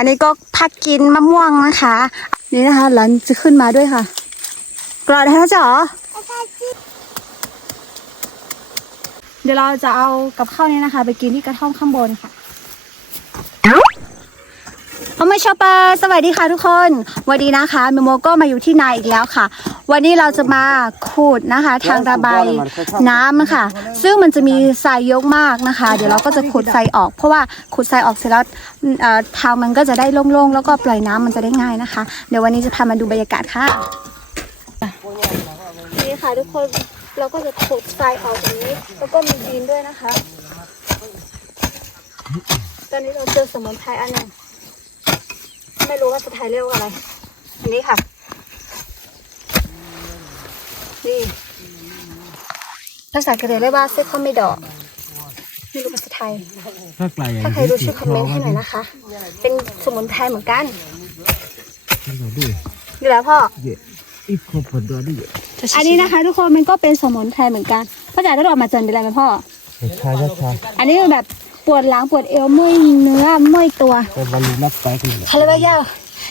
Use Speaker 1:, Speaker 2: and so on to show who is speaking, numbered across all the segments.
Speaker 1: อันนี้ก็พักกินมะม่วงนะคะ นี่นะคะหลันจะขึ้นมาด้วยค่ะ กรอดให้นะจ๊ะเดี๋ยวเราจะเอากับข้าวนี้นะคะ ไปกินที่กระท่อมข้างบนค่ะ พ่อแม่ชอปเปอร์สวัสดีค่ะทุกคน วันนี้นะคะเมโมก็มาอยู่ที่นาอีกแล้วค่ะ วันนี้เราจะมาขุดนะคะ ทางระบายน้ำค่ะซึ่งมันจะมีทรายเยอะมากนะคะ เดี๋ยวเราก็จะขุดทรายออก เพราะว่าขุดทรายออกเสร็จแล้วเอ่อทางมันก็จะได้โล่งๆแล้วก็ปล่อยน้ำมันจะได้ง่ายนะคะ เดี๋ยววันนี้จะพามาดูบรรยากาศค่ะนี่ค่ะทุกคนเราก็จะขุดทรายออกอย่างนี้แล้วก็มีดินด้วยนะคะ ตอนนี้เราเจอสมุนไพรอันหนึ่ง ไม่รู้ว่าสไทยเรียกว่าอะไร อันนี้ค่ะ นี่ภาษากะเหรี่ยงเรียกว่าซึกข้าวไม่ดอกไม่รู้ภาษาไทย
Speaker 2: ถ้าไกล
Speaker 1: ถ้าใครรู้ช่วยคอมเมนต์ให้หน่อยนะคะ เป็นสมุนไพรเหมือนกัน
Speaker 2: ดิ
Speaker 1: อยู่แล้วพ่อ
Speaker 2: เยอีกคนผลตัวดิ
Speaker 1: อันนี้นะคะ ทุกคนมันก็เป็นสมุนไพรเหมือนกันพ่อจ๋าได้ดอกมาเจนเป็นไรไหมพ่อ
Speaker 2: ชายชา
Speaker 1: อันนี้แบบป วดหลังปวดเอวเมื่อยเนื้อเมื่อยตัว
Speaker 2: เป็นบอลลูนนักไปกันเลย
Speaker 1: เขาเรียกว่ายา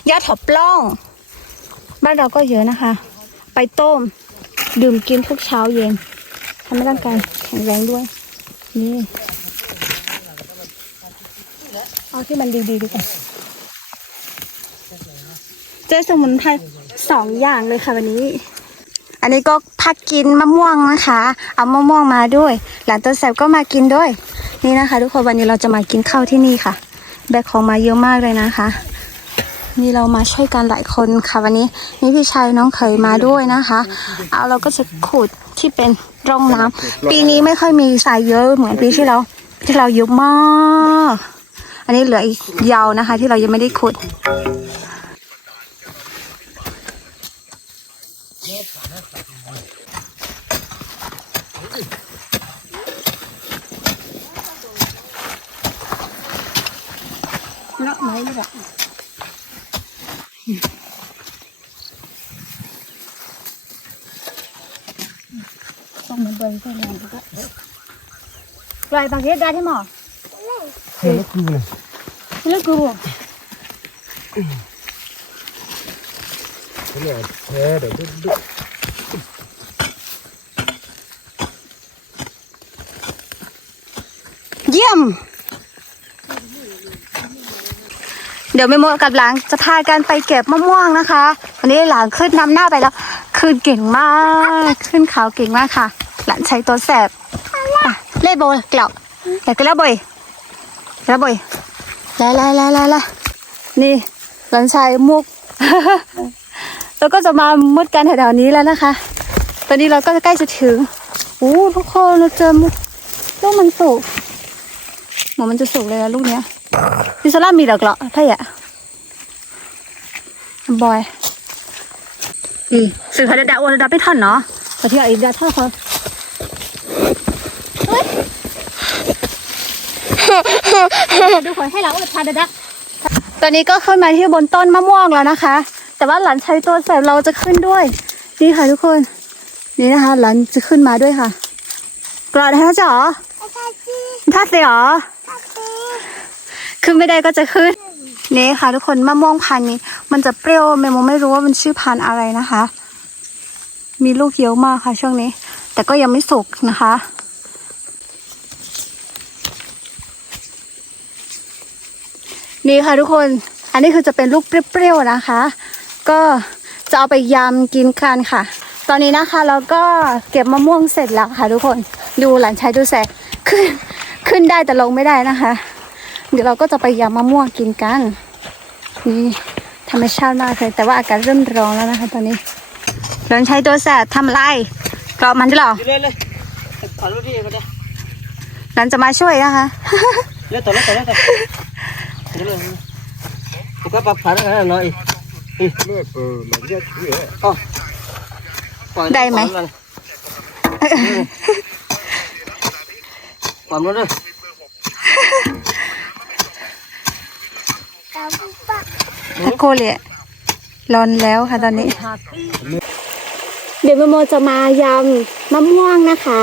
Speaker 1: ยาถอปล้อง บ้านเราก็เยอะนะคะ ไปต้ม ดื่มกินทุกเช้าเย็นทำให้ร่างกายแข็งแรงด้วย นี่ เอาที่มันดีๆดีกว่าเจอสมุนไพรสองอย่างเลยค่ะวันนี้อันนี้ก็พักกินมะม่วงนะคะ เอามะม่วงมาด้วย หลานตัวแสบก็มากินด้วย นี่นะคะ ทุกคนวันนี้เราจะมากินข้าวที่นี่ค่ะ แบกของมาเยอะมากเลยนะคะนี่เรามาช่วยกันหลายคนค่ะวันนี้นี่พี่ชายน้องเขยมาด้วยนะคะ เอาเราก็จะขุดที่เป็นร่องน้ำปีนี้ไม่ค่อยมีทรายเยอะเหมือนปีที่เราที่เราเยอะมากอันนี้เหลืออีกยาวนะคะ ที่เรายังไม่ได้ขุด เลาะไม้เลยอะ ต้องมาเบิ่งก็แรงก็ปล่อยปากเฮ็ดได้ที่หมอ
Speaker 2: เฮ้ยคือเลย
Speaker 1: เลือกกูบ่
Speaker 2: เนี่ยแพ้เดี๋ยวดุ
Speaker 1: เยี่ยม เดี๋ยวแม่โมกับหลานจะพากันไปเก็บมะม่วงนะคะ วันนี้หลานขึ้นนำหน้าไปแล้ว ขึ้นเก่งมาก ขึ้นเขาเก่งมากค่ะ หลานใช้ตัวแสบอะเล่โบเกล่าอยากกันแล้วบ่อยแล้วบ่อยแล้วแล้วแล้วแล้วนี่หลานชายมุก แล้วก็จะมามุดกันแถวๆนี้แล้วนะคะ ตอนนี้เราก็ใกล้จะถึงอู้ทุกคนเราเจอมุกลูกมันสุกหมือมันจะสุกเลยลูกเนี้ยพิซซ่ามีดอกเหรอพ่ายะบอย นี่สื่อเขาจะดาโอจะดาไปท่อนเนาะแต่ที่ไอ้ดาท่อนเขาเฮ้ยดูขอให้เราทานดาตอนนี้ก็ขึ้นมาที่บนต้นมะม่วงแล้วนะคะ แต่ว่าหลานใช้ตัวแสบเราจะขึ้นด้วย นี่ค่ะทุกคน นี่นะคะ หลานจะขึ้นมาด้วยค่ะกรอดให้นะจ๊ะท่าเสียหรอ ขึ้นไม่ได้ก็จะขึ้น นี่ค่ะ ทุกคนมะม่วงพันธุ์นี้ มันจะเปรี้ยวเมโมไม่รู้ว่ามันชื่อพันธุ์อะไรนะคะ มีลูกเยอะมากค่ะ ช่วงนี้ แต่ก็ยังไม่สุกนะคะนี่ค่ะทุกคน อันนี้คือจะเป็นลูกเปรี้ยวๆนะคะ ก็จะเอาไปยำกินกันค่ะ ตอนนี้นะคะเราก็เก็บมะม่วงเสร็จแล้วค่ะ ทุกคน ดูหลานชายดูแสขึ้นขึ้นได้แต่ลงไม่ได้นะคะ เดี๋ยวเราก็จะไปยำมะม่วงกินกันนี่ธรรมชาติมากเลยแต่ว่าอากาศเริ่มร้อนแล้วนะคะ ตอนนี้หลานชายตัวแสบทำอะไรกรอบมันจะหรอ
Speaker 2: เลยเลยถอนรถที่มาดิ
Speaker 1: หลานจะมาช่วยนะคะ
Speaker 2: เล่นต่อเล่นต่อเล่นต่อเล่นผมก็ปรับผ่านกันหน่อยอีเลือดเออหลังจากเยอะอ๋อ
Speaker 1: ได้ไหม
Speaker 2: ความรู้ด้วย
Speaker 1: ตะโกเลยร้อนแล้วค่ะตอนนี้ เดี๋ยวแมโมจะมายำมะม่วงนะคะ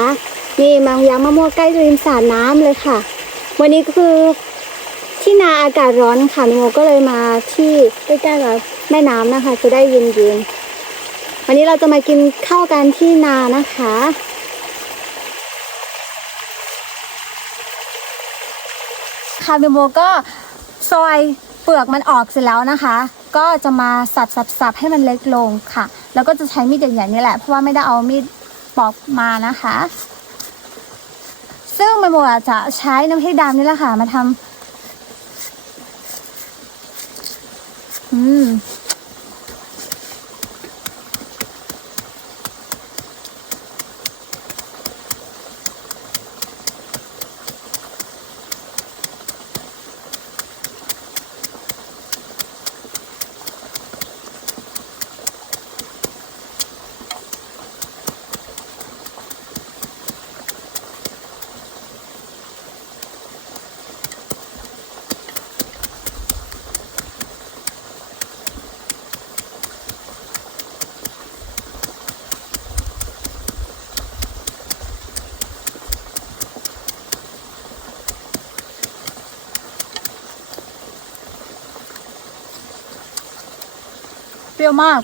Speaker 1: นี่มายำมะม่วงใกล้ริมสระน้ำเลยค่ะ วันนี้ก็คือที่นาอากาศร้อนค่ะมิโมก็เลยมาที่ใกล้ๆกับแม่น้ำนะคะ จะได้เย็นๆวันนี้เราจะมากินข้าวกันที่นานะคะค่ะมิโมก็ซอย เปลือกมันออกเสร็จแล้วนะคะ ก็จะมาสับสับสับให้มันเล็กลงค่ะ แล้วก็จะใช้มีดใหญ่ๆนี่แหละเพราะว่าไม่ได้เอามีดปอกมานะคะ ซึ่งมิโมอาจจะใช้น้ำพริกดำนี่แหละค่ะ มาทำอืม เปรี้ยวมาก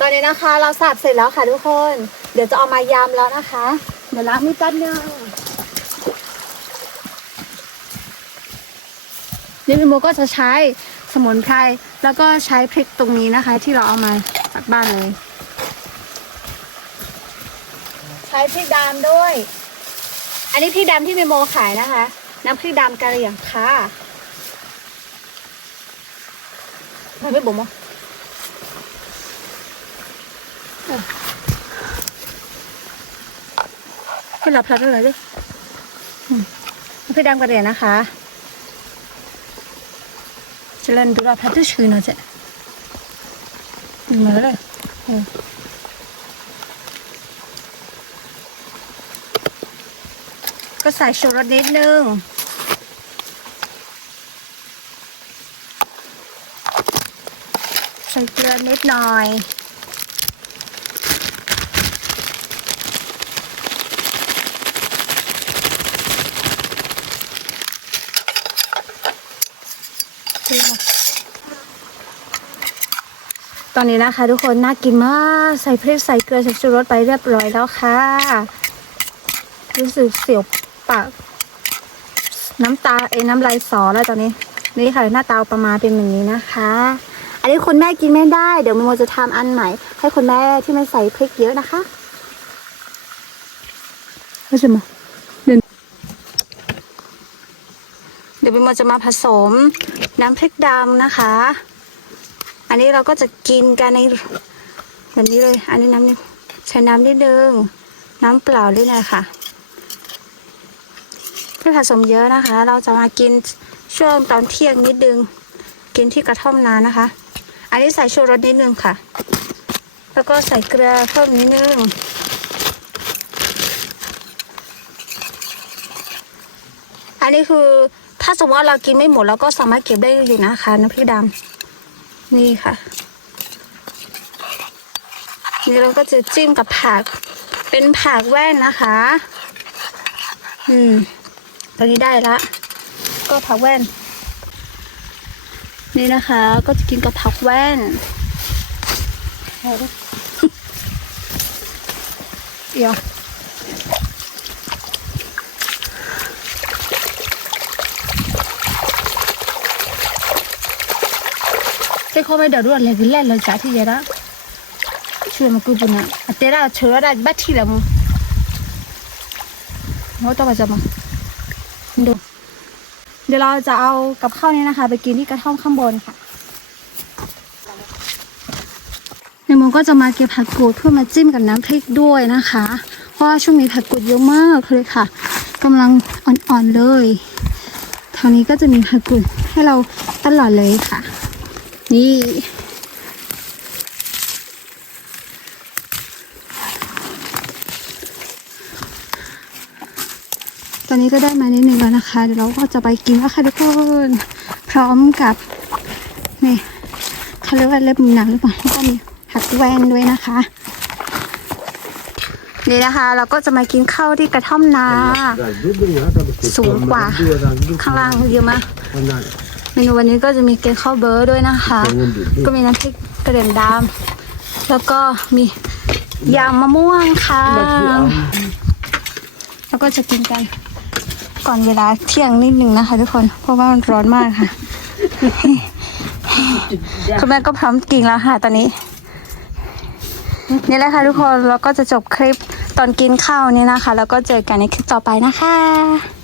Speaker 1: ตอนนี้นะคะเราสับเสร็จแล้วค่ะทุกคน เดี๋ยวจะเอามายำแล้วนะคะ เดี๋ยวล้างมีดแป๊บนึงนี่พี่โมก็จะใช้สมุนไพรแล้วก็ใช้พริกตรงนี้นะคะ ที่เราเอามาจากบ้านเลย ใช้พริกดำด้วย อันนี้พริกดำที่พี่โมขายนะคะ น้ำพริกดำกะเหรี่ยงค่ะไม่ไม่บ่มอะ ให้รับพลัดอะไรด้วยพี่ดังประเดี๋ยนะคะจะเล่นดูรับพลัดที่ชื่อนะเจ๊ดูมาเลยก็ใส่ชูรสนิดนึงใส่เกลือนิดหน่อย ตอนนี้นะคะ ทุกคนน่ากินมากใส่พริกใส่เกลือใส่ชูรสไปเรียบร้อยแล้วค่ะ รู้สึกเสียวปากน้ำตาเอ้ยน้ำลายสอแล้วตอนนี้ นี่ค่ะหน้าตาประมาณเป็นแบบนี้นะคะ อันนี้คุณแม่กินไม่ได้ เดี๋ยวโมจะทำอันใหม่ ให้คุณแม่ที่ไม่ใส่พริกเยอะนะคะเข้าใจไหมเดี๋ยวเดี๋ยวโมจะมาผสมน้ำพริกดำนะคะ อันนี้เราก็จะกินกันในแบบนี้เลย อันนี้น้ำนี่ใช้น้ำนิดนึงน้ำเปล่าด้วยนะคะไม่ผสมเยอะนะคะ เราจะมากินช่วงตอนเที่ยงนิดนึง กินที่กระท่อมนานะคะ อันนี้ใส่ชูรสนิดนึงค่ะ แล้วก็ใส่เกลือเพิ่มนิดนึงอันนี้คือถ้าสมมติว่าเรากินไม่หมดเราก็สามารถเก็บได้อยู่นะคะน้ำพริกดำ นี่ค่ะ นี่เราก็จะจิ้มกับผัก เป็นผักแว่นนะคะ อืม ตอนนี้ได้ละ ก็ผักแว่น นี่นะคะ ก็จะกินกับผักแว่นเอาดิเดี๋ยว cái kho bây giờ đuổi lại cái lên là trả thì vậy đó chưa mà cứ buồn à à thế là chờ ra bắt thì là một ngó tao vào giờ mà ดูเดี๋ยวเราจะเอากับข้าวนี้นะคะ ไปกินที่กระท่อมข้างบนค่ะ ในโมก็จะมาเก็บผักกูดเพื่อมาจิ้มกับน้ำพริกด้วยนะคะ เพราะว่าช่วงนี้ผักกูดเยอะมากเลยค่ะกำลังอ่อนๆเลยแถวนี้ก็จะมีผักกูดให้เราตลอดเลยค่ะ นี่ ตอนนี้ก็ได้มานิดนึงแล้วนะคะ เดี๋ยวเราก็จะไปกินแล้วค่ะทุกคน พร้อมกับนี่เขาเรียกว่าเล็บหนังหรือเปล่าแล้วก็มีผักแวนด้วยนะคะ นี่นะคะ เราก็จะมากินข้าวที่กระท่อมนา สูงกว่า ข้างล่างเยอะมาก เมนูวันนี้ก็จะมีเกงข้าวเบอร์ด้วยนะคะ ก็มีน้ำพริกกระเทียมดำแล้วก็มียำมะม่วงค่ะ แล้วก็จะกินกัน ก่อนเวลาเที่ยงนิดนึงนะคะทุกคน เพราะว่ามันร้อนมากค่ะ คุณแม่ก็พร้อมกินแล้วค่ะตอนนี้ นี่แหละค่ะทุกคนเราก็จะจบคลิปตอนกินข้าวนี้นะคะ แล้วก็เจอกันในคลิปต่อไปนะคะ